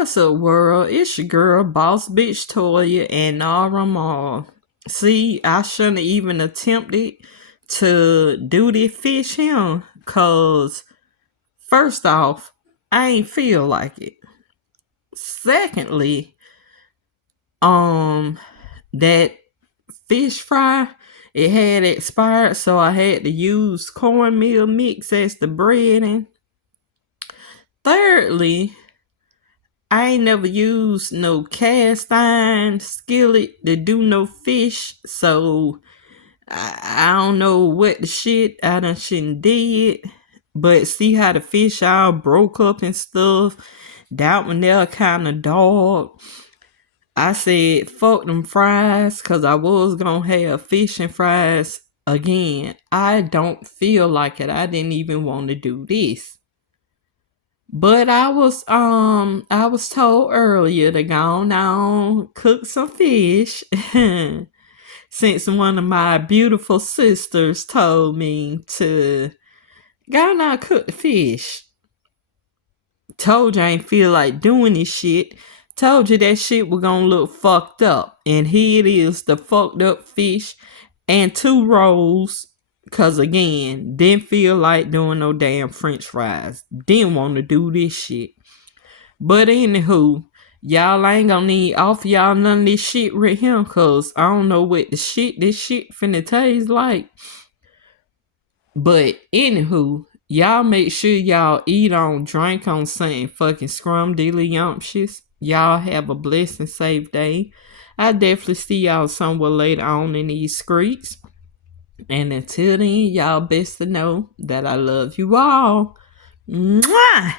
What's up, world? It's your girl, Boss Bitch Toya, and RMR. See, I shouldn't even attempted to do this fish here, cause first off, I ain't feel like it. Secondly, that fish fry, it had expired, so I had to use cornmeal mix as the breading. Thirdly, I ain't never used no cast iron skillet to do no fish, so I don't know what the shit I done shouldn't did. But see how the fish all broke up and stuff. That one there kind of dog. I said fuck them fries, cause I was gonna have fish and fries again. I don't feel like it. I didn't even want to do this. But I was told earlier to go on cook some fish since one of my beautiful sisters told me to go on cook the fish. Told you I ain't feel like doing this shit. Told you that shit was gonna look fucked up. And here it is, the fucked up fish and 2 rolls. Cause again, didn't feel like doing no damn french fries. Didn't want to do this shit. But anywho, y'all ain't gonna need offer y'all none of this shit right here, cause I don't know what this shit finna taste like. But anywho, y'all make sure y'all eat on, drink on something fucking scrum-dilly-yumptious. Y'all have a blessed and safe day. I definitely see y'all somewhere later on in these streets. And until then, y'all best to know that I love you all. Mwah!